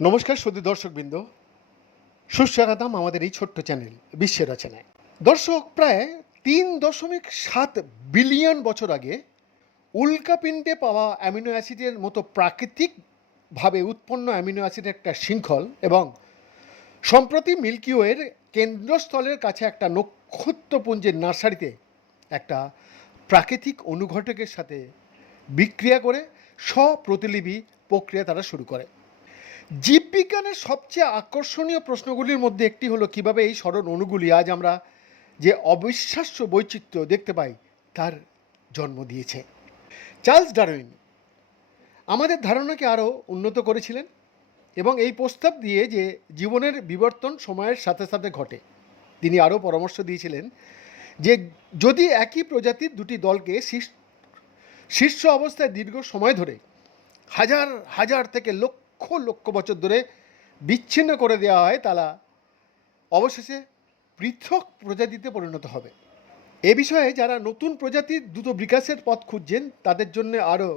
নমস্কার সুদী দর্শকবৃন্দ। সুস্বাগতম আমাদের এই ছোট্ট চ্যানেল, বিশ্বের রচনায়। দর্শক, প্রায় তিন দশমিক সাত বিলিয়ন বছর আগে উল্কাপিণ্ডে পাওয়া অ্যামিনো অ্যাসিডের মতো প্রাকৃতিকভাবে উৎপন্ন অ্যামিনো অ্যাসিডের একটা শৃঙ্খল এবং সম্প্রতি মিল্কি ওয়ের কেন্দ্রস্থলের কাছে একটা নক্ষত্রপুঞ্জের নার্সারিতে একটা প্রাকৃতিক অনুঘটকের সাথে বিক্রিয়া করে স্বপ্রতিলিপি প্রক্রিয়া তারা শুরু করে। জীববিজ্ঞানের সবচেয়ে আকর্ষণীয় প্রশ্নগুলির মধ্যে একটি হলো কীভাবে এই সরল অণুগুলি আজ আমরা যে অবিশ্বাস্য বৈচিত্র্য দেখতে পাই তার জন্ম দিয়েছে। চার্লস ডারউইন আমাদের ধারণাকে আরও উন্নত করেছিলেন এবং এই প্রস্তাব দিয়ে যে জীবনের বিবর্তন সময়ের সাথে সাথে ঘটে, তিনি আরও পরামর্শ দিয়েছিলেন যে যদি একই প্রজাতির দুটি দলকে শীর্ষ অবস্থায় দীর্ঘ সময় ধরে হাজার হাজার থেকে লক্ষ লক্ষ বছর ধরে বিচ্ছিন্ন করে দেওয়া হয়, তারা অবশেষে পৃথক প্রজাতিতে পরিণত হবে। এ বিষয়ে যারা নতুন প্রজাতির দ্রুত বিকাশের পথ খুঁজছেন, তাদের জন্য আরও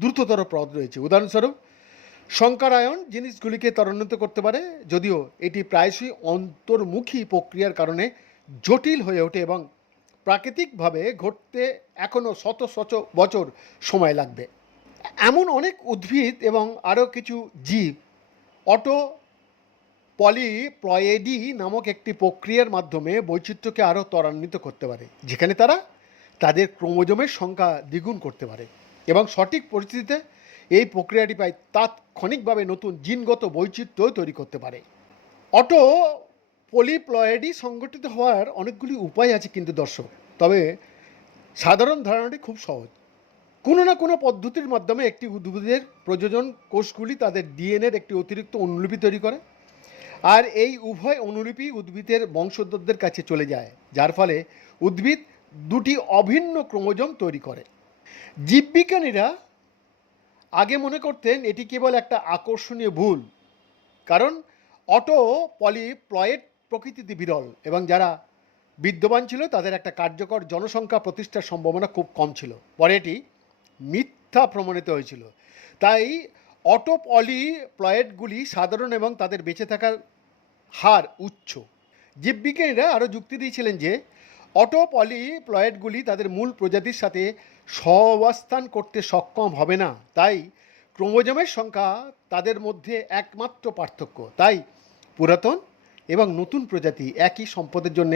দ্রুততর পথ রয়েছে। উদাহরণস্বরূপ শঙ্করায়ন জিনিসগুলিকে ত্বরান্বিত করতে পারে, যদিও এটি প্রায়শই অন্তর্মুখী প্রক্রিয়ার কারণে জটিল হয়ে ওঠে এবং প্রাকৃতিকভাবে ঘটতে এখনও শত শত বছর সময় লাগবে। এমন অনেক উদ্ভিদ এবং আরও কিছু জীব অটো পলিপ্লয়েডি নামক একটি প্রক্রিয়ার মাধ্যমে বৈচিত্র্যকে আরও ত্বরান্বিত করতে পারে, যেখানে তারা তাদের ক্রোমোজোমের সংখ্যা দ্বিগুণ করতে পারে এবং সঠিক পরিস্থিতিতে এই প্রক্রিয়াটি প্রায় তাৎক্ষণিকভাবে নতুন জিনগত বৈচিত্র্য তৈরি করতে পারে। অটো পলিপ্লয়েডি সংগঠিত হওয়ার অনেকগুলি উপায় আছে কিন্তু দর্শক। তবে সাধারণ ধারণাটি খুব সহজ। কোনো না কোনো পদ্ধতির মাধ্যমে একটি উদ্ভিদের প্রযোজন কোষগুলি তাদের ডিএনএর একটি অতিরিক্ত অনুলিপি তৈরি করে আর এই উভয় অনুলিপি উদ্ভিদের বংশোদ্ভূতদের কাছে চলে যায়, যার ফলে উদ্ভিদ দুটি অভিন্ন ক্রোমোজোম তৈরি করে। জীববিজ্ঞানীরা আগে মনে করতেন এটি কেবল একটা আকর্ষণীয় ভুল, কারণ অটো পলিপ্লয়েড প্রকৃতিতে বিরল এবং যারা বিদ্যমান ছিল, তাদের একটা কার্যকর জনসংখ্যা প্রতিষ্ঠার সম্ভাবনা খুব কম ছিল। পরে এটি মিথ্যা প্রমাণিত হয়েছিল। তাই অটো পলিপ্লয়েডগুলি সাধারণ এবং তাদের বেঁচে থাকার হার উচ্চ। জীববিজ্ঞানীরা আরও যুক্তি দিয়েছিলেন যে অটো পলিপ্লয়েডগুলি তাদের মূল প্রজাতির সাথে সহাবস্থান করতে সক্ষম হবে না। তাই ক্রোমোজোমের সংখ্যা তাদের মধ্যে একমাত্র পার্থক্য। তাই পুরাতন এবং নতুন প্রজাতি একই সম্পদের জন্য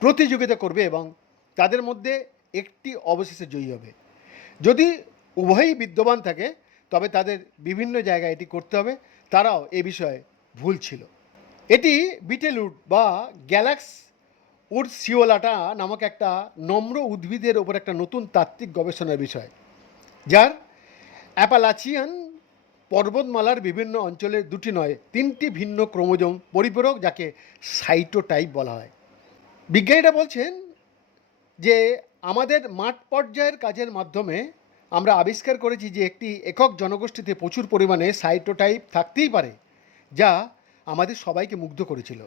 প্রতিযোগিতা করবে এবং তাদের মধ্যে একটি অবশেষে জয়ী হবে। যদি উভয়ই বিদ্যমান থাকে, তবে তাদের বিভিন্ন জায়গায় এটি করতে হবে। তারাও এ বিষয়ে ভুল ছিল। এটি বিটেলউড বা গ্যালাক্স উড সিওলাটা নামক একটা নম্র উদ্ভিদের ওপর একটা নতুন তাত্ত্বিক গবেষণার বিষয়, যার অ্যাপালাচিয়ান পর্বতমালার বিভিন্ন অঞ্চলের দুটি নয়, তিনটি ভিন্ন ক্রোমোজোম পরিপূরক যাকে সাইটোটাইপ বলা হয়। বিজ্ঞানীরা বলছেন যে আমাদের মাঠ পর্যায়ের কাজের মাধ্যমে আমরা আবিষ্কার করেছি যে একটি একক জনগোষ্ঠীতে প্রচুর পরিমাণে সাইটোটাইপ থাকতেই পারে, যা আমাদের সবাইকে মুগ্ধ করেছিল।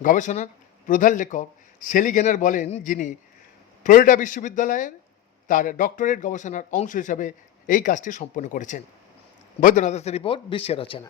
গবেষণার প্রধান লেখক সেলিগেনার বলেন যিনি ফ্লোরিডা বিশ্ববিদ্যালয়ের তার ডক্টরেট গবেষণার অংশ হিসাবে এই কাজটি সম্পন্ন করেছেন। বৈদ্যনাথের রিপোর্ট বিশ্বের রচনা